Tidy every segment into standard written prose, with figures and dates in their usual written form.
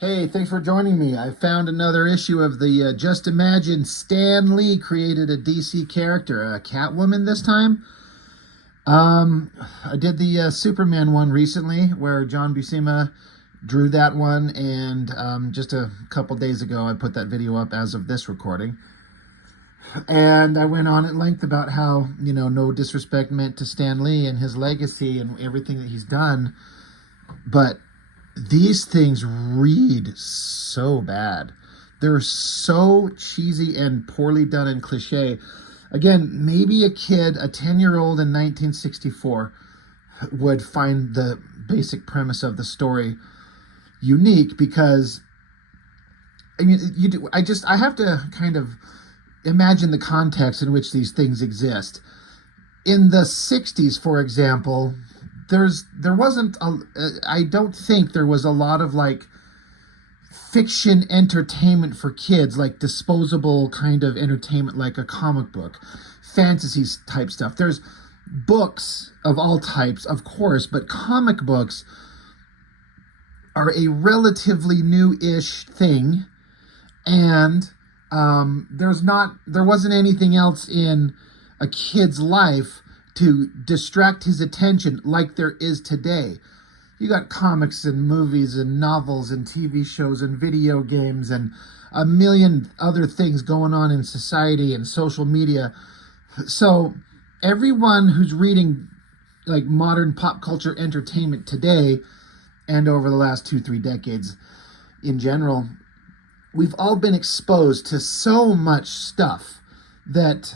Hey, thanks for joining me. I found another issue of the Just Imagine Stan Lee created a DC character, a Catwoman this time. Um, I did the Superman one recently where John Buscema drew that one, and just a couple days ago I put that video up as of this recording. And I went on at length about how, no disrespect meant to Stan Lee and his legacy and everything that he's done, but these things read so bad. They're so cheesy and poorly done and cliche. Again, maybe a kid, a 10-year-old in 1964, would find the basic premise of the story unique because, I have to kind of imagine the context in which these things exist. In the 60s, for example, there wasn't I don't think there was a lot of like fiction entertainment for kids, like disposable kind of entertainment, like a comic book, fantasy type stuff. There's books of all types, of course, but comic books are a relatively new-ish thing, and there wasn't anything else in a kid's life to distract his attention like there is today. You got comics and movies and novels and TV shows and video games and a million other things going on in society and social media. So everyone who's reading like modern pop culture entertainment today and over the last 2-3 decades in general, we've all been exposed to so much stuff that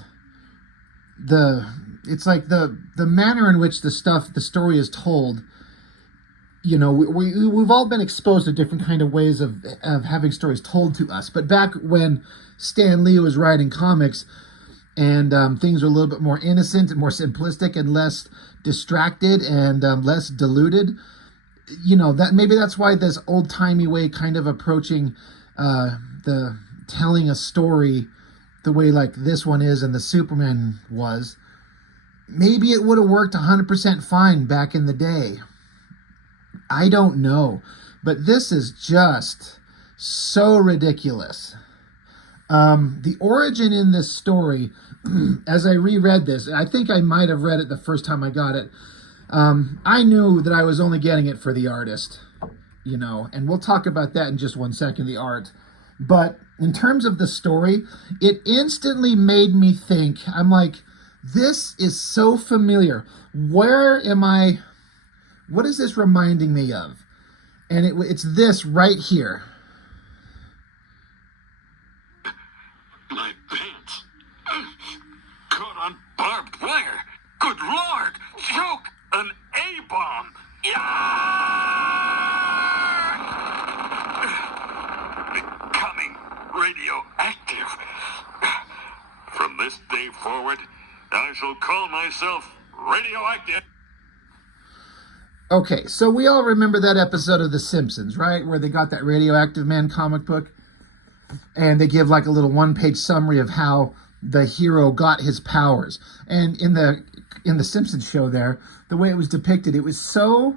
it's like the manner in which the story is told. We've all been exposed to different kind of ways of having stories told to us. But back when Stan Lee was writing comics and things were a little bit more innocent and more simplistic and less distracted and less diluted, that maybe that's why this old-timey way kind of approaching the telling a story the way like this one is and the Superman was, maybe it would have worked 100% fine back in the day. I don't know, but this is just so ridiculous. The origin in this story, as I reread this, I think I might have read it the first time I got it. I knew that I was only getting it for the artist, and we'll talk about that in just one second, the art. But in terms of the story, it instantly made me think, I'm like, this is so familiar. What is this reminding me of? And it's this right here. My pants. Caught on barbed wire. Good Lord. Choke. An A-bomb. Becoming radioactive. From this day forward, I shall call myself radioactive. Okay, so we all remember that episode of The Simpsons, right? Where they got that Radioactive Man comic book, and they give like a little one-page summary of how the hero got his powers. And in the Simpsons show there, the way it was depicted, it was so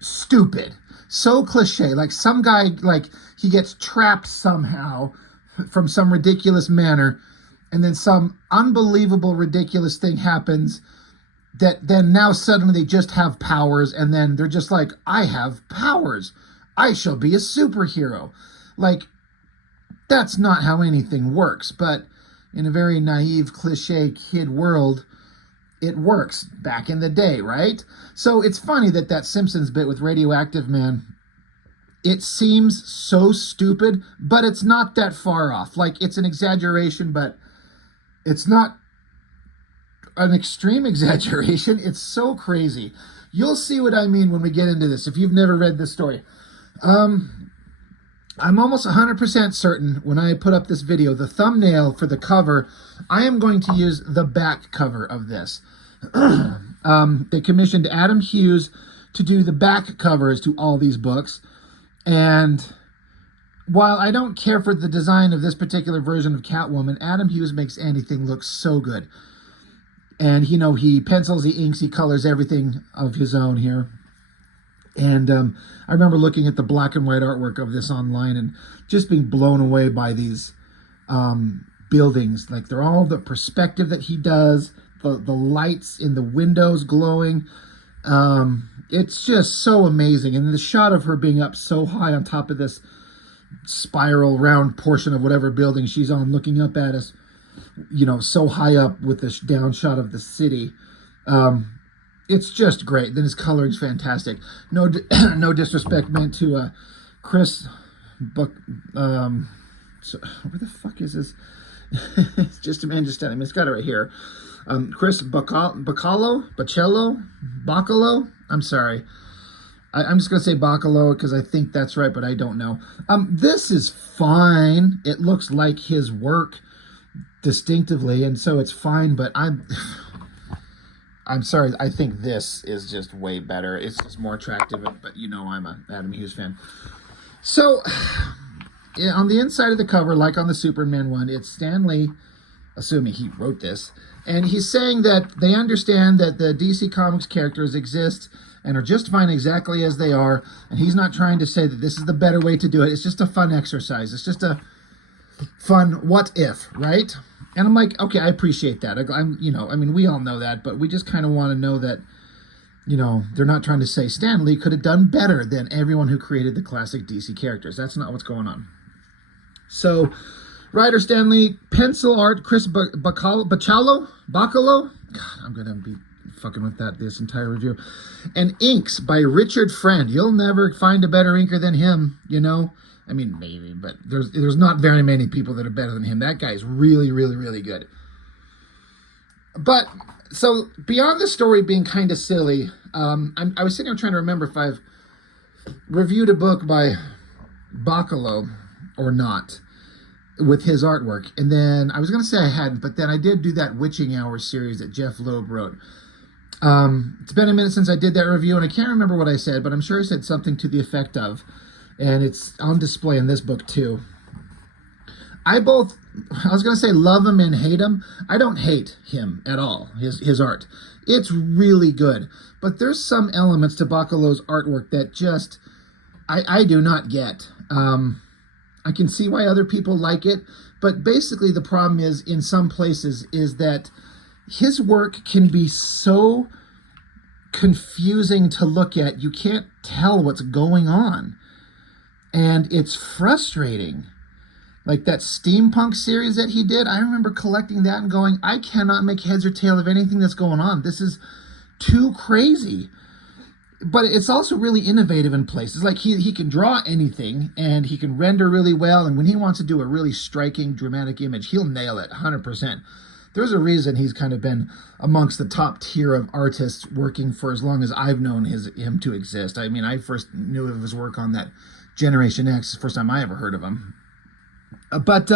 stupid, so cliche. Like some guy, like he gets trapped somehow from some ridiculous manner, and then some unbelievable ridiculous thing happens that then now suddenly they just have powers, and then they're just like, I have powers. I shall be a superhero. Like, that's not how anything works, but in a very naive, cliche kid world, it works back in the day, right? So it's funny that Simpsons bit with Radioactive Man, it seems so stupid, but it's not that far off. Like, it's an exaggeration, but it's not an extreme exaggeration. It's so crazy. You'll see what I mean when we get into this if you've never read this story. I'm almost 100% certain when I put up this video, the thumbnail for the cover, I am going to use the back cover of this. They commissioned Adam Hughes to do the back covers to all these books, and while I don't care for the design of this particular version of Catwoman, Adam Hughes makes anything look so good. And, he pencils, he inks, he colors everything of his own here. And I remember looking at the black and white artwork of this online and just being blown away by these buildings. Like, they're all the perspective that he does, the lights in the windows glowing. It's just so amazing. And the shot of her being up so high on top of this spiral round portion of whatever building she's on, looking up at us, you know, so high up with this down shot of the city. It's just great. Then his coloring's fantastic. No, no disrespect meant to Chris so, where the fuck is this? It's just a man just standing. It's got it right here. Chris Bachalo. I'm sorry. I'm just gonna say bachalo because I think that's right, but I don't know. This is fine. It looks like his work distinctively, and so it's fine. But I'm sorry. I think this is just way better. It's just more attractive. But you know, I'm an Adam Hughes fan. So yeah, on the inside of the cover, like on the Superman one, it's Stan Lee, assuming he wrote this, and he's saying that they understand that the DC Comics characters exist and are just fine exactly as they are, and he's not trying to say that this is the better way to do it. It's just a fun exercise. It's just a fun what if, right? And I'm like, okay, I appreciate that. I'm, you know, I mean, we all know that, but we just kind of want to know that, you know, they're not trying to say Stan Lee could have done better than everyone who created the classic DC characters. That's not what's going on. So, writer Stan Lee, pencil art Chris Bachalo. God, I'm gonna be fucking with that this entire review. And inks by Richard Friend. You'll never find a better inker than him, you know. I mean, maybe, but there's not very many people that are better than him. That guy's really, really, really good. But so beyond the story being kind of silly, I was sitting here trying to remember if I've reviewed a book by Bachalo or not with his artwork. And then I was going to say I hadn't, but then I did do that Witching Hours series that Jeff Loeb wrote. It's been a minute since I did that review, and I can't remember what I said, but I'm sure I said something to the effect of, and it's on display in this book too. I was going to say love him and hate him. I don't hate him at all, his art. It's really good. But there's some elements to Bachalo's artwork that just, I do not get. I can see why other people like it, but basically the problem is, in some places, is that his work can be so confusing to look at, you can't tell what's going on. And it's frustrating. Like that steampunk series that he did, I remember collecting that and going, I cannot make heads or tail of anything that's going on. This is too crazy. But it's also really innovative in places. Like he can draw anything, and he can render really well, and when he wants to do a really striking, dramatic image, he'll nail it 100%. There's a reason he's kind of been amongst the top tier of artists working for as long as I've known him to exist. I mean, I first knew of his work on that Generation X, the first time I ever heard of him. But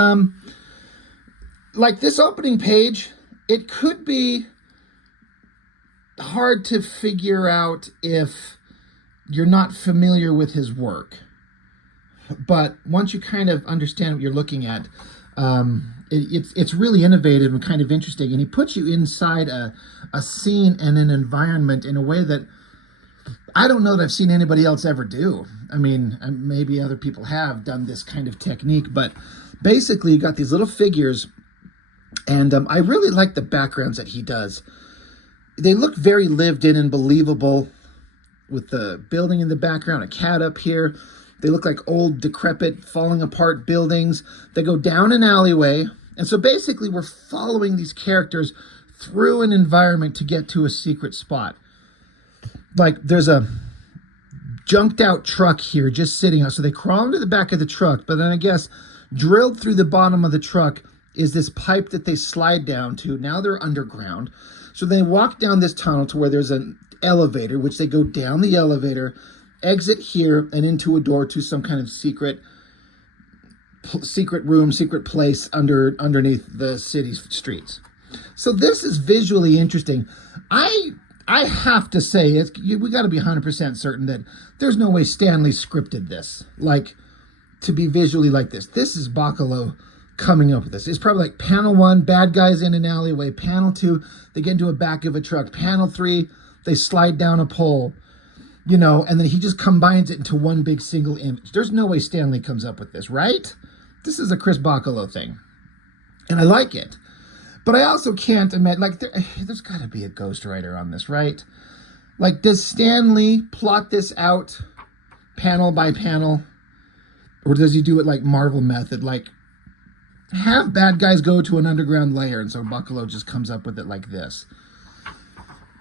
like this opening page, it could be hard to figure out if you're not familiar with his work. But once you kind of understand what you're looking at, it's really innovative and kind of interesting. And he puts you inside a scene and an environment in a way that I don't know that I've seen anybody else ever do. I mean, maybe other people have done this kind of technique, but basically you got these little figures, and I really like the backgrounds that he does. They look very lived in and believable, with the building in the background, a cat up here. They look like old, decrepit, falling apart buildings. They go down an alleyway. And so basically we're following these characters through an environment to get to a secret spot. Like there's a junked out truck here just sitting out. So they crawl into the back of the truck, but then I guess drilled through the bottom of the truck is this pipe that they slide down to. Now they're underground. So they walk down this tunnel to where there's an elevator, which they go down the elevator, exit here, and into a door to some kind of secret room, secret place underneath the city's streets. So this is visually interesting. I have to say, we got to be 100% certain that there's no way Stan Lee scripted this, like, to be visually like this. This is Bachalo coming up with this. It's probably like panel 1, bad guys in an alleyway. Panel 2, they get into a back of a truck. Panel 3, they slide down a pole. and then he just combines it into one big single image. There's no way Stanley comes up with this, right? This is a Chris Bachalo thing. And I like it. But I also can't imagine, like, there's got to be a ghostwriter on this, right? Like, does Stanley plot this out panel by panel? Or does he do it like Marvel method? Like, have bad guys go to an underground lair, and so Bachalo just comes up with it like this.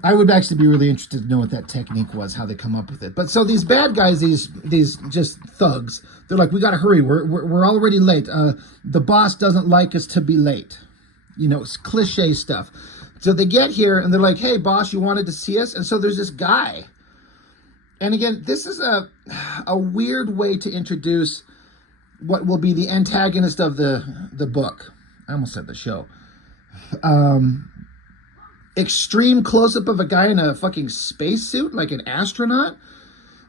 I would actually be really interested to know what that technique was, how they come up with it. But so these bad guys, these just thugs, they're like, we got to hurry. We're already late. The boss doesn't like us to be late. It's cliche stuff. So they get here and they're like, hey, boss, you wanted to see us? And so there's this guy. And again, this is a weird way to introduce what will be the antagonist of the book. I almost said the show. Extreme close-up of a guy in a fucking spacesuit, like an astronaut.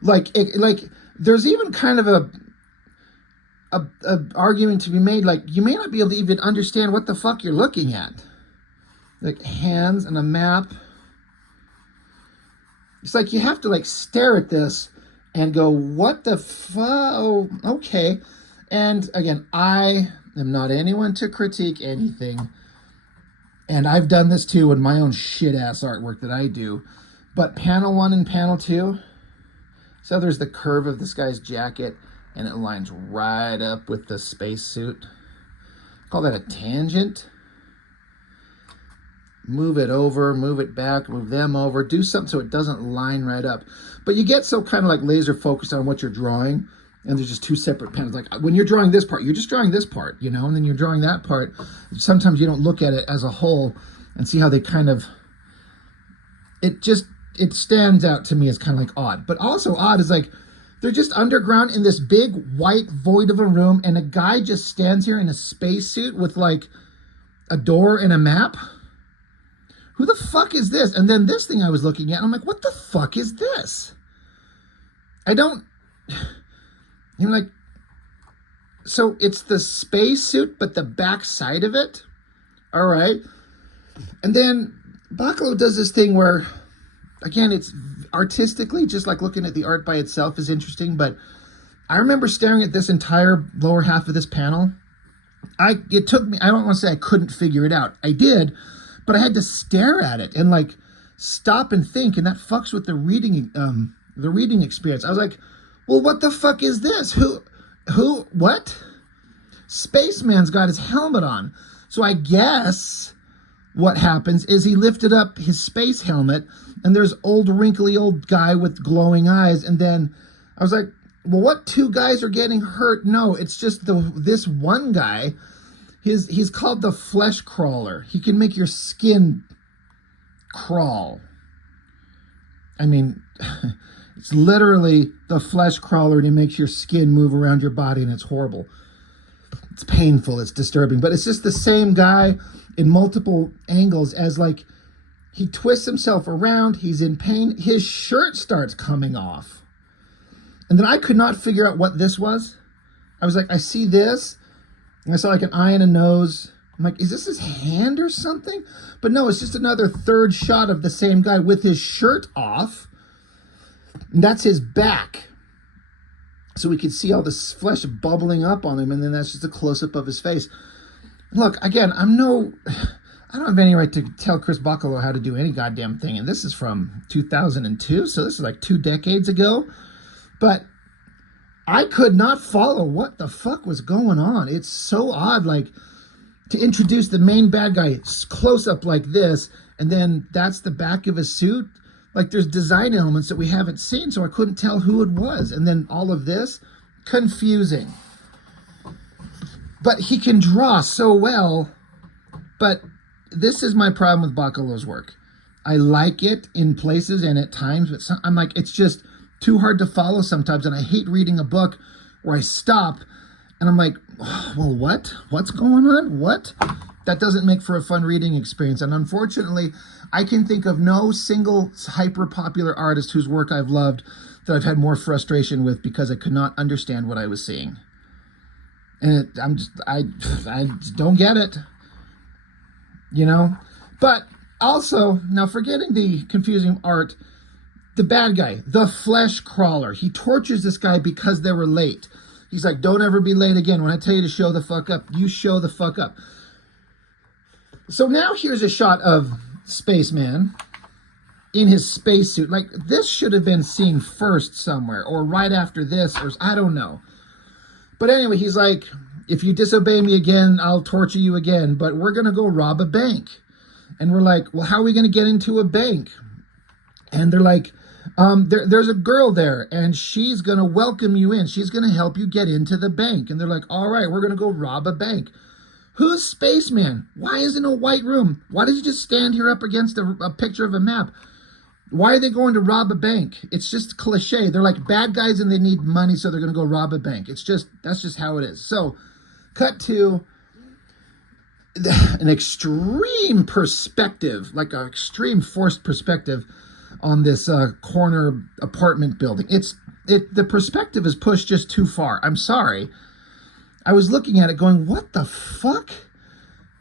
Like there's even kind of a argument to be made, like, you may not be able to even understand what the fuck you're looking at. Like, hands and a map. It's like you have to, like, stare at this and go, what the fuck? Oh, okay. And again, I am not anyone to critique anything. And I've done this too in my own shit-ass artwork that I do. But panel 1 and panel 2, so there's the curve of this guy's jacket, and it lines right up with the spacesuit. Call that a tangent. Move it over, move it back, move them over. Do something so it doesn't line right up. But you get so kind of like laser focused on what you're drawing, and there's just two separate panels. Like when you're drawing this part, you're just drawing this part, and then you're drawing that part. Sometimes you don't look at it as a whole and see how they kind of... It stands out to me as kind of like odd. But also odd is like, they're just underground in this big white void of a room, and a guy just stands here in a spacesuit with like a door and a map. Who the fuck is this? And then this thing I was looking at, I'm like, what the fuck is this? Like, so it's the spacesuit, but the back side of it. All right. And then Bachalo does this thing where, again, it's artistically, just like looking at the art by itself is interesting, but I remember staring at this entire lower half of this panel. It took me, I don't want to say I couldn't figure it out. I did, but I had to stare at it and like stop and think, and that fucks with the reading experience. I was like, well, what the fuck is this? What? Spaceman's got his helmet on. So I guess what happens is he lifted up his space helmet, and there's wrinkly old guy with glowing eyes. And then I was like, well, what two guys are getting hurt? No, it's just this one guy. He's called the flesh crawler. He can make your skin crawl. I mean, it's literally the flesh crawler, and he makes your skin move around your body, and it's horrible. It's painful, it's disturbing, but it's just the same guy in multiple angles as like he twists himself around, he's in pain, his shirt starts coming off. And then I could not figure out what this was. I was like, I see this, and I saw like an eye and a nose. I'm like, is this his hand or something? But no, it's just another third shot of the same guy with his shirt off. And that's his back. So we could see all this flesh bubbling up on him, and then that's just a close-up of his face. Look, again, I don't have any right to tell Chris Bachalo how to do any goddamn thing, and this is from 2002, so this is like 2 decades ago. But I could not follow what the fuck was going on. It's so odd, like, to introduce the main bad guy close-up like this, and then that's the back of his suit. Like, there's design elements that we haven't seen, so I couldn't tell who it was. And then all of this, confusing. But he can draw so well. But this is my problem with Bachalo's work. I like it in places and at times, but I'm like, it's just too hard to follow sometimes. And I hate reading a book where I stop and I'm like, oh, well, what? What's going on? What? That doesn't make for a fun reading experience. And unfortunately, I can think of no single hyper-popular artist whose work I've loved that I've had more frustration with because I could not understand what I was seeing. And I just don't get it, But also, now forgetting the confusing art, The bad guy, the flesh crawler. He tortures this guy because they were late. He's like, don't ever be late again. When I tell you to show the fuck up, you show the fuck up. So now here's a shot of Spaceman in his spacesuit. Like, this should have been seen first somewhere, or right after this, or I don't know. But anyway, he's like, if you disobey me again, I'll torture you again, but we're going to go rob a bank. And we're like, well, how are we going to get into a bank? And they're like, there's a girl there, and she's going to welcome you in. She's going to help you get into the bank. And they're like, all right, we're going to go rob a bank. Who's Spaceman? Why isn't a white room? Why does he just stand here up against a picture of a map? Why are they going to rob a bank? It's just cliche. They're like bad guys and they need money, so they're going to go rob a bank. That's just how it is. So, cut to an extreme perspective, like an extreme forced perspective on this corner apartment building. The perspective is pushed just too far. I'm sorry. I was looking at it going, what the fuck?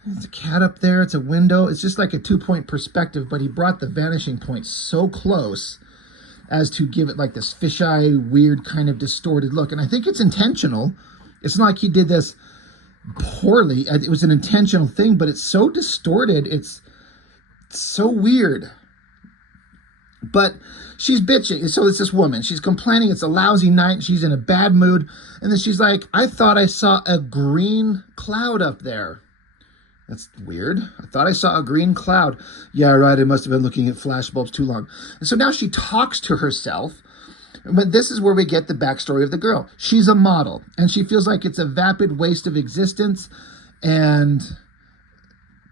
There's a cat up there. It's a window. It's just like a 2-point perspective, but he brought the vanishing point so close as to give it like this fisheye, weird kind of distorted look. And I think it's intentional. It's not like he did this poorly. It was an intentional thing, but it's so distorted. It's so weird. But she's bitching. So it's this woman. She's complaining it's a lousy night. She's in a bad mood. And then she's like, I thought I saw a green cloud up there. That's weird. I thought I saw a green cloud. Yeah, right. I must have been looking at flashbulbs too long. And so now she talks to herself. But this is where we get the backstory of the girl. She's a model, and she feels like it's a vapid waste of existence.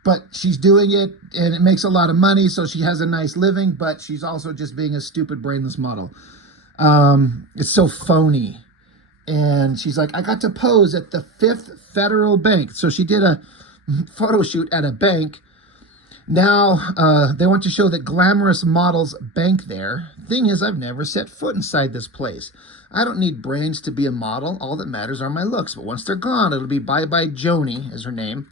But she's doing it, and it makes a lot of money, so she has a nice living, but she's also just being a stupid, brainless model. It's so phony. And she's like, I got to pose at the 5th Federal Bank. So she did a photo shoot at a bank. Now they want to show that glamorous models bank there. Thing is, I've never set foot inside this place. I don't need brains to be a model. All that matters are my looks. But once they're gone, it'll be bye-bye Joni is her name.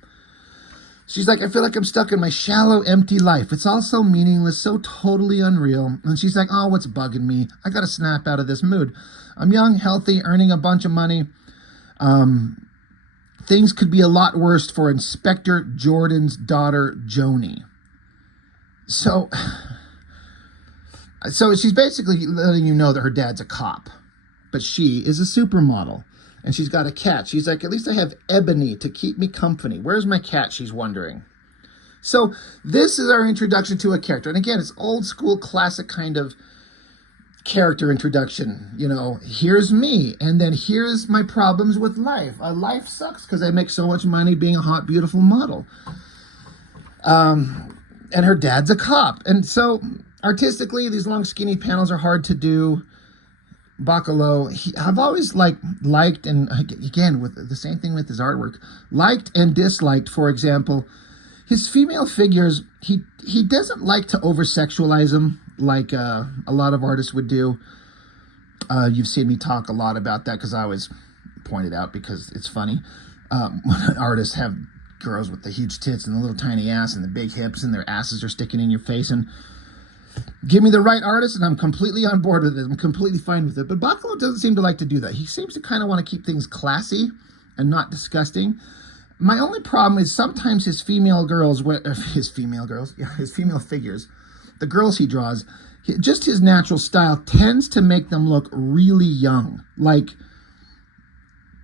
She's like, I feel like I'm stuck in my shallow, empty life. It's all so meaningless, so totally unreal. And she's like, oh, what's bugging me? I got to snap out of this mood. I'm young, healthy, earning a bunch of money. Things could be a lot worse for Inspector Jordan's daughter, Joni. So she's basically letting you know that her dad's a cop, but she is a supermodel, and she's got a cat. She's like, at least I have Ebony to keep me company. Where's my cat? She's wondering. So this is our introduction to a character. And again, it's old school, classic kind of character introduction. You know, here's me, and then here's my problems with life. Life sucks because I make so much money being a hot, beautiful model. And her dad's a cop. And so artistically, these long, skinny panels are hard to do. Bachalo, I've always liked, and again, with the same thing with his artwork, liked and disliked, for example, his female figures. He doesn't like to over-sexualize them like a lot of artists would do. You've seen me talk a lot about that because I always point it out because it's funny. When artists have girls with the huge tits and the little tiny ass and the big hips and their asses are sticking in your face, and give me the right artist and I'm completely on board with it. I'm completely fine with it. But Bachalo doesn't seem to like to do that. He seems to kind of want to keep things classy and not disgusting. My only problem is sometimes his female figures, the girls he draws, just his natural style tends to make them look really young, like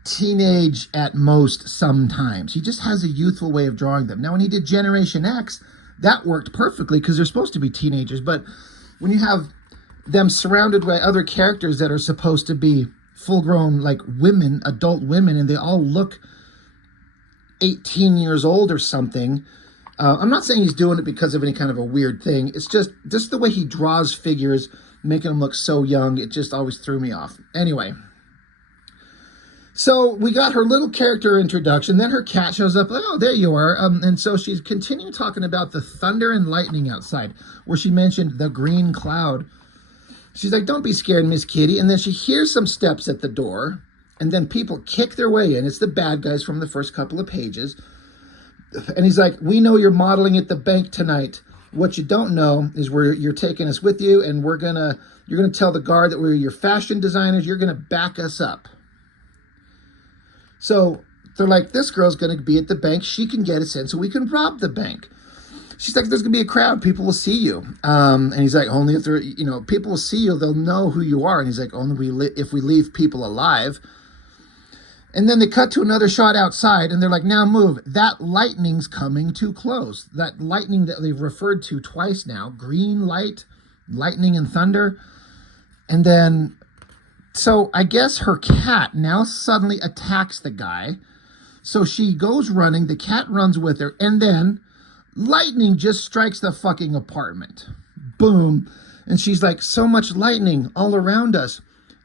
teenage at most sometimes. He just has a youthful way of drawing them. Now, when he did Generation X, that worked perfectly because they're supposed to be teenagers. But when you have them surrounded by other characters that are supposed to be full-grown, like women, adult women, and they all look 18 years old or something. I'm not saying he's doing it because of any kind of a weird thing. It's just the way he draws figures, making them look so young, it just always threw me off. Anyway, so we got her little character introduction. Then her cat shows up. Oh, there you are. And so she's continuing talking about the thunder and lightning outside, where she mentioned the green cloud. She's like, don't be scared, Miss Kitty. And then she hears some steps at the door, and then people kick their way in. It's the bad guys from the first couple of pages. And he's like, we know you're modeling at the bank tonight. What you don't know is where you're taking us with you, and you're gonna tell the guard that we're your fashion designers. You're gonna back us up. So they're like, this girl's gonna be at the bank. She can get us in, so we can rob the bank. She's like, there's gonna be a crowd. People will see you. And he's like, only if they're, people will see you. They'll know who you are. And he's like, only if we leave people alive. And then they cut to another shot outside, and they're like, now move. That lightning's coming too close. That lightning that they've referred to twice now, green light, lightning and thunder. And then, so I guess her cat now suddenly attacks the guy. So she goes running, the cat runs with her, and then lightning just strikes the fucking apartment. Boom. And she's like, so much lightning all around us.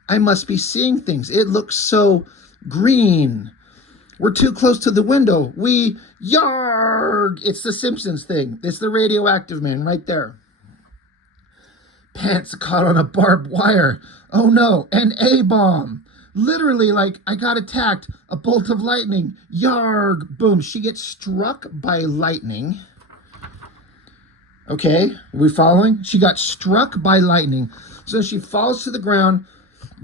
I must be seeing things. It looks so green. We're too close to the window. Yarg! It's the Simpsons thing. It's the radioactive man right there. Pants caught on a barbed wire. Oh no, an A-bomb. Literally, like, I got attacked. A bolt of lightning. Yarg! Boom. She gets struck by lightning. Okay, are we following? She got struck by lightning. So she falls to the ground,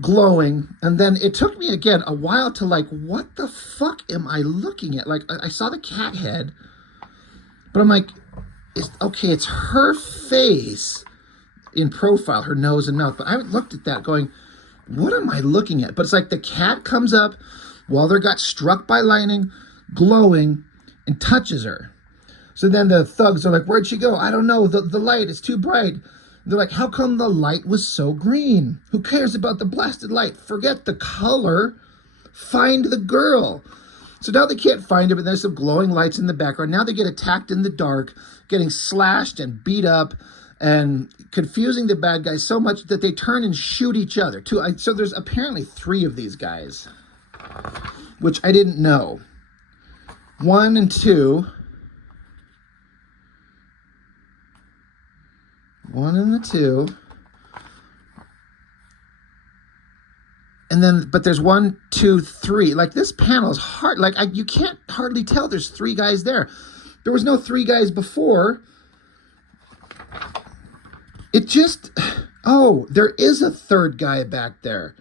glowing, and then it took me again a while to like, what the fuck am I looking at? Like, I saw the cat head, but I'm like, it's her face in profile, her nose and mouth, but I looked at that going, what am I looking at? But it's like the cat comes up while they got struck by lightning, glowing, and touches her. So then the thugs are like, where'd she go? I don't know, the light is too bright. They're like, how come the light was so green? Who cares about the blasted light? Forget the color. Find the girl. So now they can't find her, but there's some glowing lights in the background. Now they get attacked in the dark, getting slashed and beat up and confusing the bad guys so much that they turn and shoot each other. So there's apparently 3 of these guys, which I didn't know. 1 and 2. 1 and the 2. And then, but there's 1, 2, 3. Like, this panel is hard. Like, you can't hardly tell there's 3 guys there. There was no 3 guys before. It just, oh, there is a 3rd guy back there.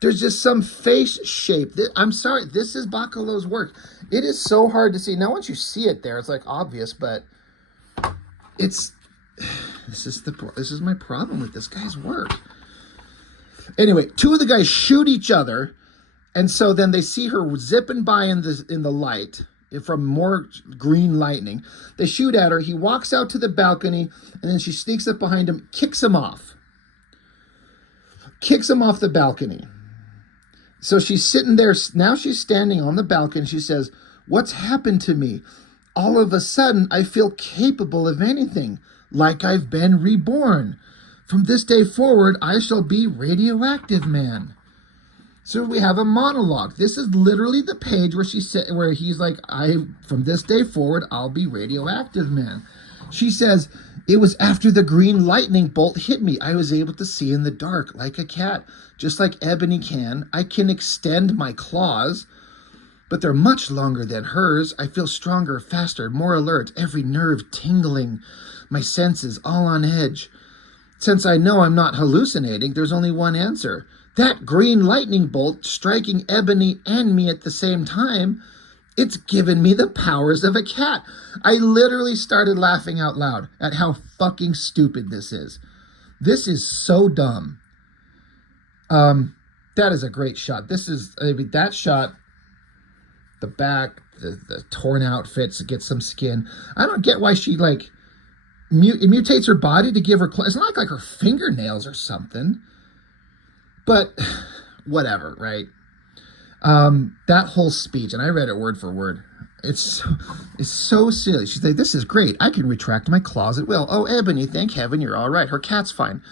There's just some face shape. I'm sorry, this is Bachalo's work. It is so hard to see. Now, once you see it there, it's like obvious, but it's, this is my problem with this guy's work. Anyway, 2 of the guys shoot each other, and so then they see her zipping by in the light from more green lightning. They shoot at her. He walks out to the balcony, and then she sneaks up behind him, kicks him off. Kicks him off the balcony. So she's sitting there. Now she's standing on the balcony. She says, "What's happened to me? All of a sudden, I feel capable of anything, like I've been reborn. From this day forward, I shall be Radioactive Man." So we have a monologue. This is literally the page where where he's like, from this day forward, I'll be Radioactive Man. She says, "It was after the green lightning bolt hit me. I was able to see in the dark like a cat, just like Ebony can. I can extend my claws, but they're much longer than hers. I feel stronger, faster, more alert, every nerve tingling, my senses all on edge. Since I know I'm not hallucinating, there's only one answer. That green lightning bolt striking Ebony and me at the same time, it's given me the powers of a cat." I literally started laughing out loud at how fucking stupid this is. This is so dumb. That is a great shot. That shot, the back, the torn outfits to get some skin. I don't get why she it mutates her body to give her it's not like her fingernails or something, but whatever, right? That whole speech, and I read it word for word, it's so silly. She's like, "This is great. I can retract my claws at will. Oh, Ebony, thank heaven you're all right. Her cat's fine."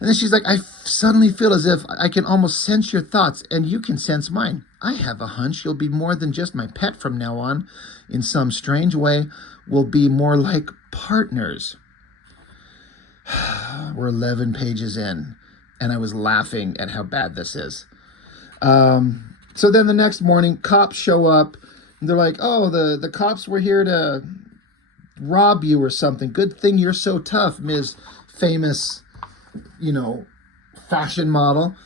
And then she's like, "I suddenly feel as if I can almost sense your thoughts, and you can sense mine. I have a hunch you'll be more than just my pet from now on. In some strange way, we'll be more like partners." We're 11 pages in, and I was laughing at how bad this is. So then the next morning, cops show up, and they're like, "Oh, the cops were here to rob you or something. Good thing you're so tough, Ms. Famous, you know, fashion model.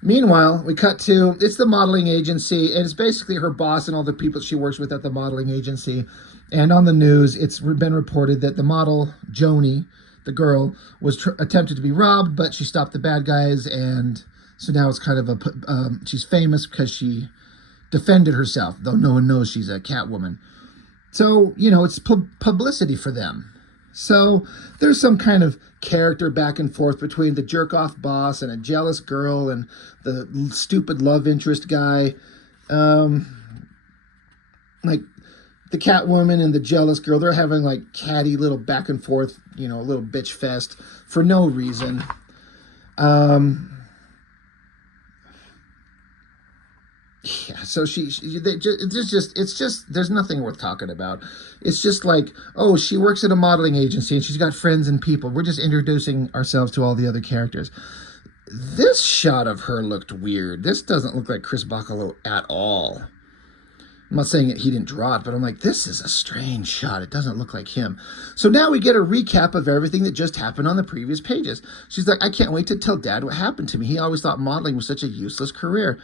Meanwhile, we cut to, it's the modeling agency, and it's basically her boss and all the people she works with at the modeling agency. And on the news, it's been reported that the model, Joni, the girl, was attempted to be robbed, but she stopped the bad guys, and so now it's kind of a, she's famous because she defended herself, though no one knows she's a Catwoman. So, you know, it's publicity for them. So there's some kind of character back and forth between the jerk-off boss and a jealous girl and the stupid love interest guy. Like the Catwoman and the jealous girl, they're having like catty little back and forth, you know, a little bitch fest for no reason. Yeah, so it's just, there's nothing worth talking about. It's just like, oh, she works at a modeling agency and she's got friends and people. We're just introducing ourselves to all the other characters. This shot of her looked weird. This doesn't look like Chris Bachalo at all. I'm not saying he didn't draw it, but I'm like, this is a strange shot. It doesn't look like him. So now we get a recap of everything that just happened on the previous pages. She's like, I can't wait to tell Dad what happened to me. He always thought modeling was such a useless career.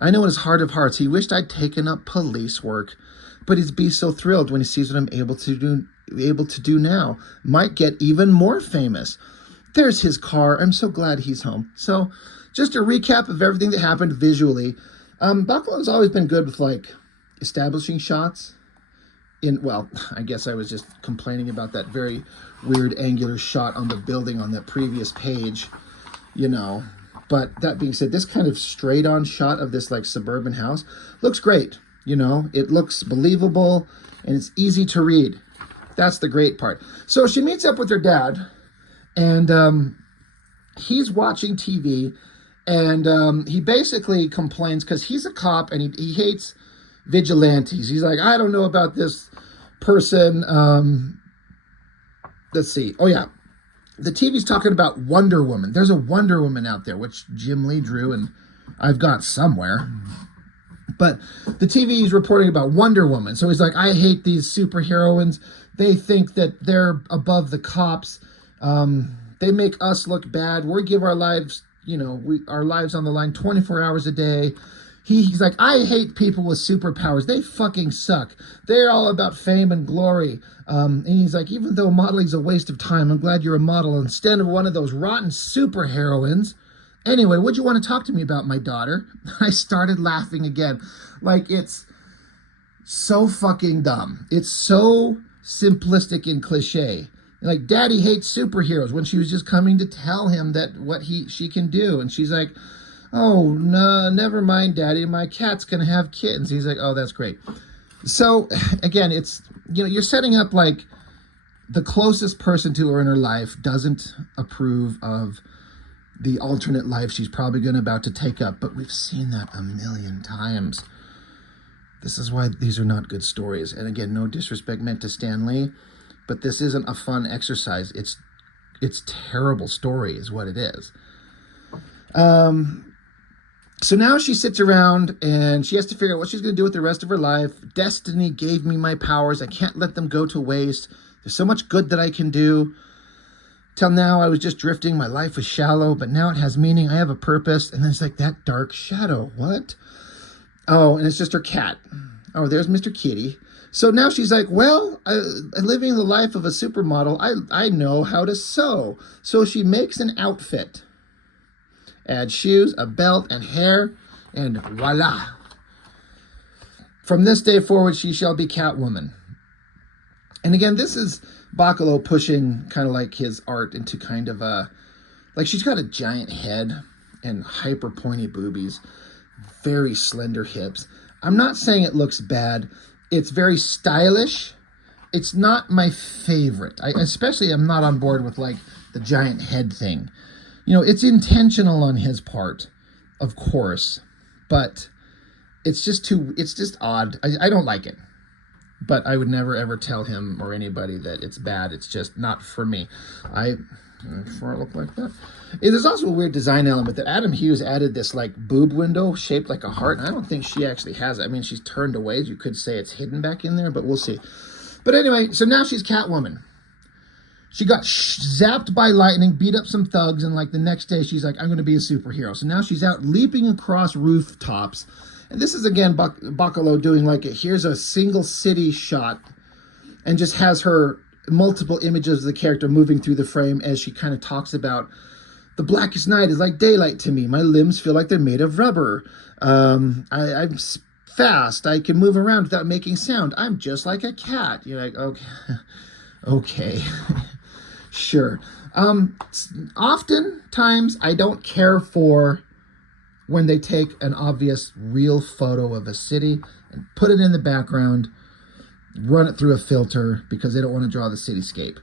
I know in his heart of hearts, he wished I'd taken up police work, but he'd be so thrilled when he sees what I'm able to do now. Might get even more famous. There's his car. I'm so glad he's home. So just a recap of everything that happened visually. Bachalo's always been good with like establishing shots. Well, I guess I was just complaining about that very weird angular shot on the building on that previous page, you know. But that being said, this kind of straight on shot of this like suburban house looks great. You know, it looks believable and it's easy to read. That's the great part. So she meets up with her dad and he's watching TV and he basically complains because he's a cop and he hates vigilantes. He's like, I don't know about this person. Let's see. Oh, yeah. The TV's talking about Wonder Woman. There's a Wonder Woman out there, which Jim Lee drew, and I've got somewhere. But the TV is reporting about Wonder Woman. So he's like, I hate these superheroines. They think that they're above the cops. They make us look bad. We give our lives, you know, our lives on the line 24 hours a day. He's like, I hate people with superpowers. They fucking suck. They're all about fame and glory. And he's like, even though modeling's a waste of time, I'm glad you're a model instead of one of those rotten superheroines. Anyway, what'd you want to talk to me about, my daughter? I started laughing again. Like, it's so fucking dumb. It's so simplistic and cliche. Like, Daddy hates superheroes when she was just coming to tell him that what she can do. And she's like, oh, no, never mind, Daddy. My cat's going to have kittens. He's like, oh, that's great. So, again, it's, you know, you're setting up like the closest person to her in her life doesn't approve of the alternate life she's probably about to take up. But we've seen that a million times. This is why these are not good stories. And again, no disrespect meant to Stan Lee, but this isn't a fun exercise. It's terrible story is what it is. So now she sits around and she has to figure out what she's going to do with the rest of her life. Destiny gave me my powers. I can't let them go to waste. There's so much good that I can do. Till now, I was just drifting. My life was shallow, but now it has meaning. I have a purpose. And then it's like that dark shadow. What? Oh, and it's just her cat. Oh, there's Mr. Kitty. So now she's like, well, living the life of a supermodel, I know how to sew. So she makes an outfit. Add shoes, a belt, and hair, and voila. From this day forward, she shall be Catwoman. And again, this is Bachalo pushing kind of like his art into kind of a, like she's got a giant head and hyper pointy boobies, very slender hips. I'm not saying it looks bad. It's very stylish. It's not my favorite. Especially I'm not on board with like the giant head thing. You know, it's intentional on his part, of course, but it's just odd. I don't like it, but I would never ever tell him or anybody that it's bad. It's just not for me. Before I look like that. There's also a weird design element that Adam Hughes added this like boob window shaped like a heart. And I don't think she actually has it. I mean, she's turned away. You could say it's hidden back in there, but we'll see. But anyway, so now she's Catwoman. She got zapped by lightning, beat up some thugs, and like the next day she's like, I'm going to be a superhero. So now she's out leaping across rooftops. And this is again Bachalo doing like here's a single city shot and just has her multiple images of the character moving through the frame as she kind of talks about the blackest night is like daylight to me. My limbs feel like they're made of rubber. I'm fast. I can move around without making sound. I'm just like a cat. You're like, okay. Okay. Sure. Oftentimes I don't care for when they take an obvious real photo of a city and put it in the background, run it through a filter because they don't want to draw the cityscape.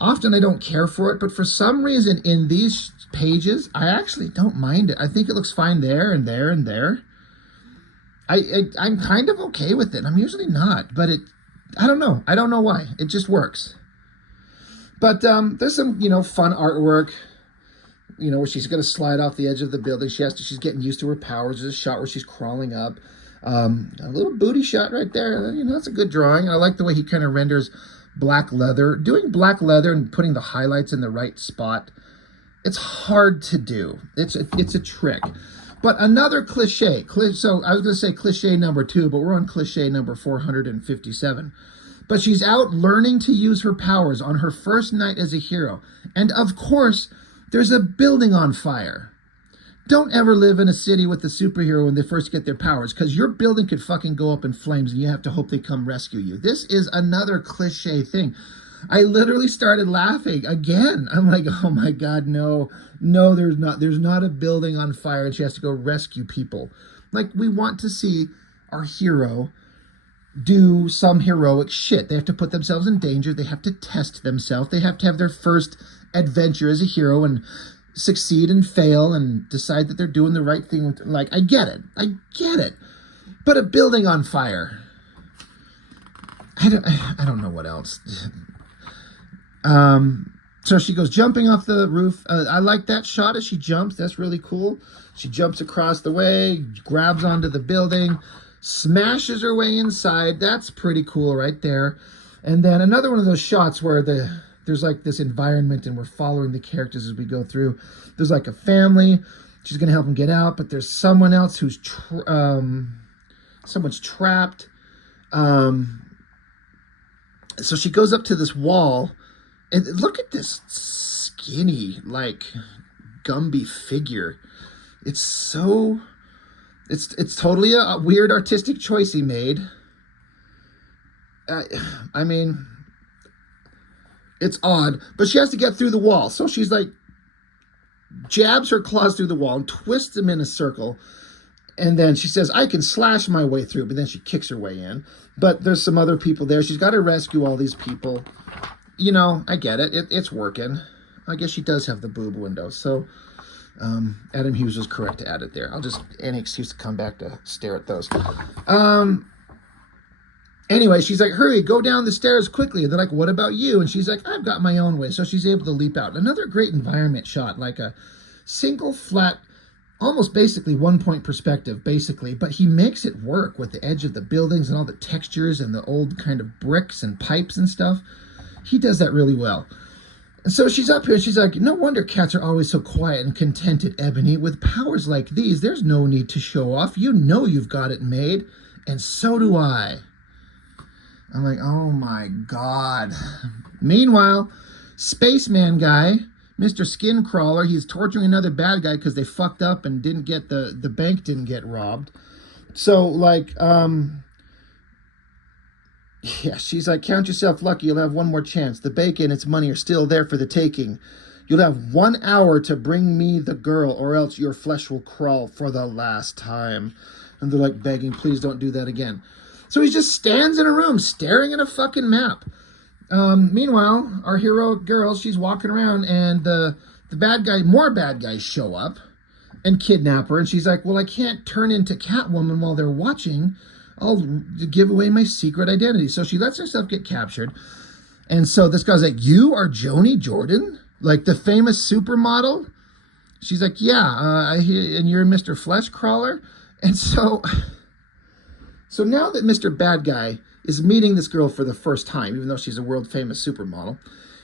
Often I don't care for it, but for some reason in these pages, I actually don't mind it. I think it looks fine there and there and there. I'm kind of okay with it. I'm usually not, but I don't know. I don't know why. It just works. But there's some, fun artwork, where she's going to slide off the edge of the building. She's getting used to her powers. There's a shot where she's crawling up. A little booty shot right there. That's a good drawing. I like the way he kind of renders black leather. Doing black leather and putting the highlights in the right spot, it's hard to do. It's a trick. But another cliche. So I was going to say cliche number 2, but we're on cliche number 457. But she's out learning to use her powers on her first night as a hero. And of course, there's a building on fire. Don't ever live in a city with a superhero when they first get their powers, because your building could fucking go up in flames and you have to hope they come rescue you. This is another cliche thing. I literally started laughing again. I'm like, oh my God, no, there's not. There's not a building on fire and she has to go rescue people. Like, we want to see our hero do some heroic shit. They have to put themselves in danger. They have to test themselves. They have to have their first adventure as a hero and succeed and fail and decide that they're doing the right thing. Like, I get it. But a building on fire. I don't know what else. So she goes jumping off the roof. I like that shot as she jumps. That's really cool. She jumps across the way, grabs onto the building, smashes her way inside. That's pretty cool right there. And then another one of those shots where there's like this environment and we're following the characters as we go through. There's like a family. She's going to help them get out, but there's someone else who's someone's trapped. So she goes up to this wall and look at this skinny, like Gumby figure. It's totally a weird artistic choice he made. I mean, it's odd, but she has to get through the wall. So she's like, jabs her claws through the wall and twists them in a circle. And then she says, I can slash my way through, but then she kicks her way in. But there's some other people there. She's got to rescue all these people. I get it. It's working. I guess she does have the boob window. So Adam Hughes was correct to add it there. Any excuse to come back to stare at those. Anyway, she's like, hurry, go down the stairs quickly. And they're like, what about you? And she's like, I've got my own way. So she's able to leap out. Another great environment shot, like a single flat, almost basically 1 point perspective, basically. But he makes it work with the edge of the buildings and all the textures and the old kind of bricks and pipes and stuff. He does that really well. And so she's up here and she's like, no wonder cats are always so quiet and contented, Ebony. With powers like these, there's no need to show off. You know you've got it made. And so do I. I'm like, oh my God. Meanwhile, spaceman guy, Mr. Skin Crawler, he's torturing another bad guy because they fucked up and didn't get the bank didn't get robbed. So like, yeah, she's like, count yourself lucky. You'll have one more chance. The bank and its money are still there for the taking. You'll have 1 hour to bring me the girl, or else your flesh will crawl for the last time. And they're like begging, please don't do that again. So he just stands in a room staring at a fucking map. Meanwhile, our hero girl, she's walking around and the more bad guys show up and kidnap her. And she's like, well, I can't turn into Catwoman while they're watching. I'll give away my secret identity. So she lets herself get captured. And so this guy's like, you are Joni Jordan? Like the famous supermodel? She's like, yeah, and you're Mr. Flesh Crawler? And so So now that Mr. Bad Guy is meeting this girl for the first time, even though she's a world famous supermodel,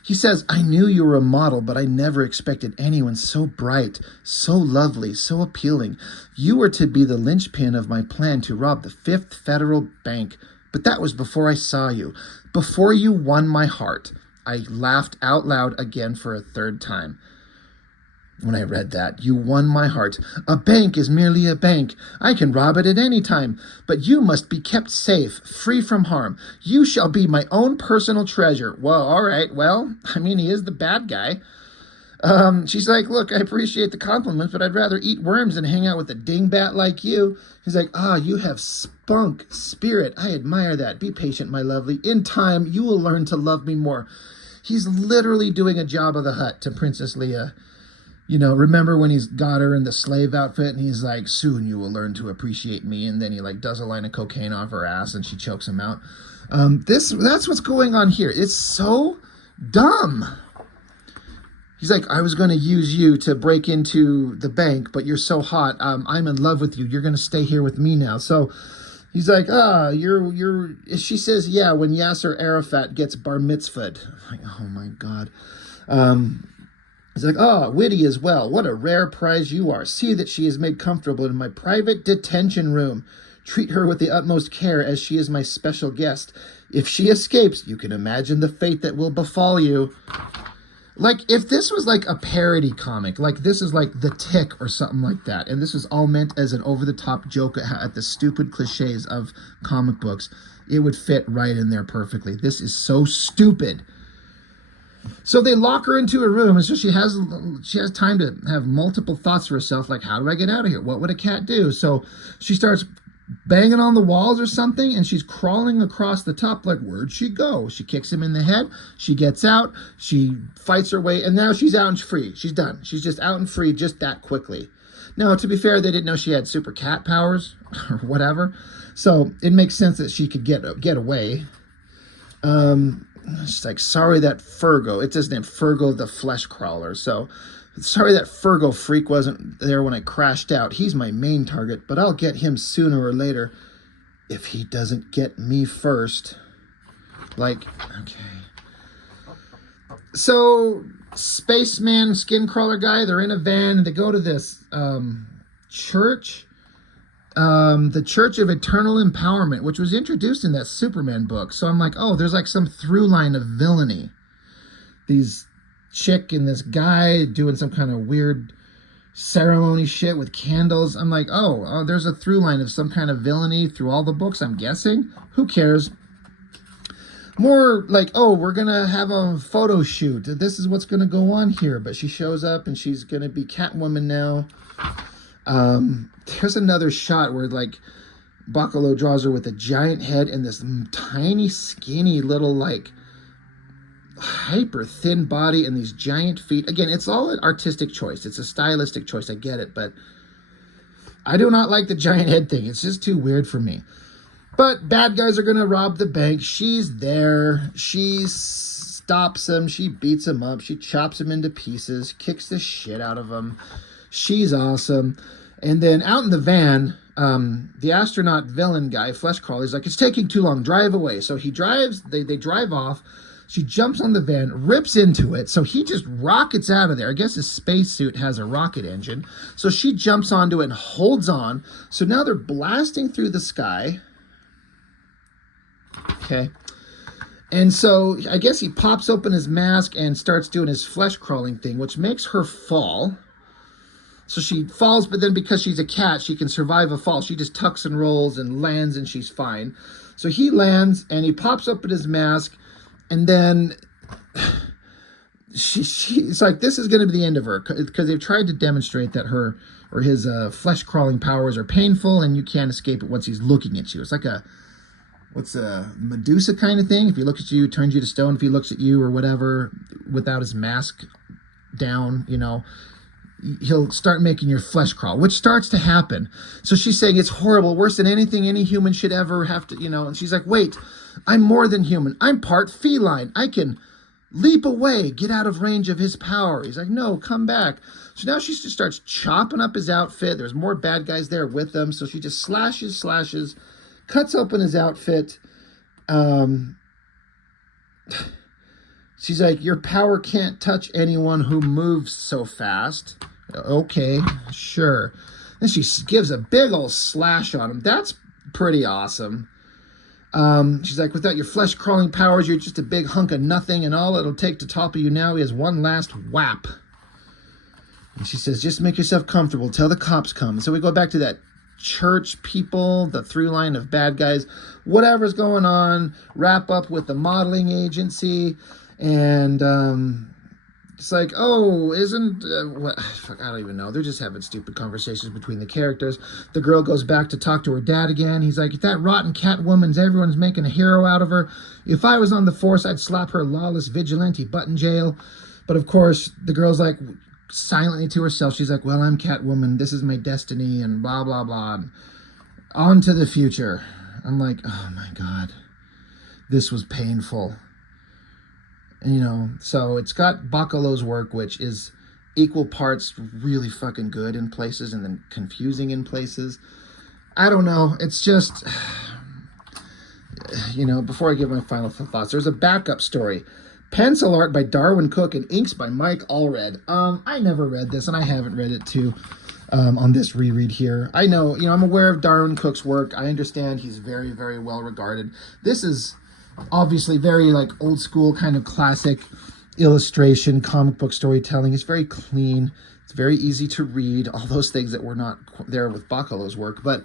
he says, I knew you were a model, but I never expected anyone so bright, so lovely, so appealing. You were to be the linchpin of my plan to rob the Fifth Federal Bank. But that was before I saw you, before you won my heart. I laughed out loud again for a third time. When I read that, you won my heart. A bank is merely a bank. I can rob it at any time. But you must be kept safe, free from harm. You shall be my own personal treasure. Well, all right. Well, I mean, he is the bad guy. She's like, look, I appreciate the compliment, but I'd rather eat worms than hang out with a dingbat like you. He's like, you have spunk, spirit. I admire that. Be patient, my lovely. In time, you will learn to love me more. He's literally doing a Jabba the Hutt to Princess Leia. You know, remember when he's got her in the slave outfit and he's like, soon you will learn to appreciate me. And then he like does a line of cocaine off her ass and she chokes him out. That's what's going on here. It's so dumb. He's like, I was going to use you to break into the bank, but you're so hot. I'm in love with you. You're going to stay here with me now. So he's like, she says, yeah, when Yasser Arafat gets bar mitzvahed. I'm like, oh my God. He's like, witty as well. What a rare prize you are. See that she is made comfortable in my private detention room. Treat her with the utmost care as she is my special guest. If she escapes, you can imagine the fate that will befall you. Like, if this was like a parody comic, like this is like The Tick or something like that, and this was all meant as an over-the-top joke at the stupid cliches of comic books, it would fit right in there perfectly. This is so stupid. So they lock her into a room, and so she has time to have multiple thoughts for herself, like, how do I get out of here? What would a cat do? So she starts banging on the walls or something, and she's crawling across the top, like, where'd she go? She kicks him in the head, she gets out, she fights her way, and now she's out and free. She's done. She's just out and free just that quickly. Now, to be fair, they didn't know she had super cat powers or whatever, so it makes sense that she could get away. She's like, sorry that Fergo, it's his name, Fergo the Flesh Crawler. So, sorry that Fergo freak wasn't there when I crashed out. He's my main target, but I'll get him sooner or later if he doesn't get me first. Like, okay. So, spaceman, skin crawler guy, they're in a van, and they go to this church. The Church of Eternal Empowerment, which was introduced in that Superman book. So I'm like, there's like some through line of villainy. These chick and this guy doing some kind of weird ceremony shit with candles. I'm like, there's a through line of some kind of villainy through all the books, I'm guessing. Who cares? More like, we're going to have a photo shoot. This is what's going to go on here. But she shows up and she's going to be Catwoman now. There's another shot where like Bachalo draws her with a giant head and this tiny skinny little like hyper thin body and these giant feet. Again, it's all an artistic choice. It's a stylistic choice. I get it, but I do not like the giant head thing. It's just too weird for me. But bad guys are going to rob the bank. She's there. She stops him. She beats him up. She chops him into pieces, kicks the shit out of him. She's awesome. And then out in the van, the astronaut villain guy, Flesh Crawler, is like, it's taking too long, drive away. So he drives, they drive off. She jumps on the van, rips into it. So he just rockets out of there. I guess his spacesuit has a rocket engine. So she jumps onto it and holds on. So now they're blasting through the sky. Okay. And so I guess he pops open his mask and starts doing his flesh crawling thing, which makes her fall. So she falls, but then because she's a cat, she can survive a fall. She just tucks and rolls and lands, and she's fine. So he lands, and he pops up in his mask, and then she's like, this is going to be the end of her, because they've tried to demonstrate that his flesh-crawling powers are painful, and you can't escape it once he's looking at you. It's like a Medusa kind of thing. If he looks at you, it turns you to stone. If he looks at you or whatever, without his mask down, he'll start making your flesh crawl, which starts to happen. So she's saying it's horrible, worse than anything any human should ever have to, and she's like, wait, I'm more than human. I'm part feline. I can leap away, get out of range of his power. He's like, no, come back. So now she just starts chopping up his outfit. There's more bad guys there with them. So she just slashes, cuts open his outfit. She's like, your power can't touch anyone who moves so fast. Okay, sure. Then she gives a big old slash on him. That's pretty awesome. She's like, without your flesh-crawling powers, you're just a big hunk of nothing, and all it'll take to topple you now is one last whap. And she says, just make yourself comfortable till the cops come. So we go back to that church people, the through line of bad guys, whatever's going on, wrap up with the modeling agency, and it's like, oh, isn't what? Fuck, I don't even know. They're just having stupid conversations between the characters. The girl goes back to talk to her dad again. He's like, that rotten Catwoman's everyone's making a hero out of her. If I was on the force, I'd slap her lawless vigilante butt in jail. But of course, the girl's like, silently to herself, she's like, well, I'm Catwoman. This is my destiny, and blah, blah, blah. And on to the future. I'm like, oh my God, this was painful. And, you know, so it's got Bachalo's work, which is equal parts really fucking good in places and then confusing in places. I don't know. It's just, you know, before I give my final thoughts, there's a backup story. Pencil art by Darwin Cook and inks by Mike Allred. I never read this, and I haven't read it too on this reread here. I know, you know, I'm aware of Darwin Cook's work. I understand he's very, very well regarded. This is obviously very like old school kind of classic illustration, comic book storytelling. It's very clean. It's very easy to read. All those things that were not there with Bachalo's work, but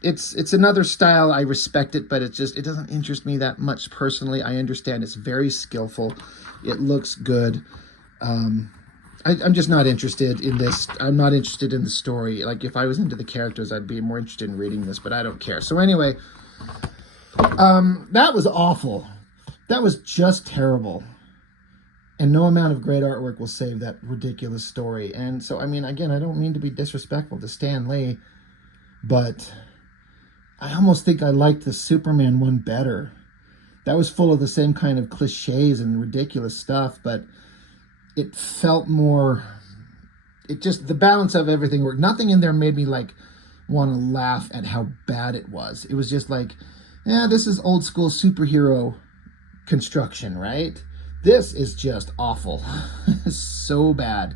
it's another style. I respect it, but it doesn't interest me that much personally. I understand it's very skillful. It looks good. I'm just not interested in this. I'm not interested in the story. Like, if I was into the characters, I'd be more interested in reading this, but I don't care. So anyway, that was awful. That was just terrible. And no amount of great artwork will save that ridiculous story. And so, I mean, again, I don't mean to be disrespectful to Stan Lee, but I almost think I liked the Superman one better. That was full of the same kind of cliches and ridiculous stuff, but it felt more, it just, the balance of everything worked. Nothing in there made me like want to laugh at how bad it was. It was just like, yeah, this is old school superhero construction, right? This is just awful. So bad.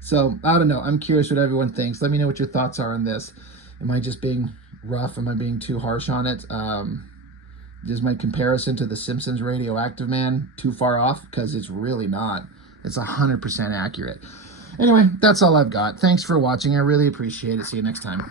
So, I don't know. I'm curious what everyone thinks. Let me know what your thoughts are on this. Am I just being rough? Am I being too harsh on it? Is my comparison to The Simpsons Radioactive Man too far off? Because it's really not. It's 100% accurate. Anyway, that's all I've got. Thanks for watching. I really appreciate it. See you next time.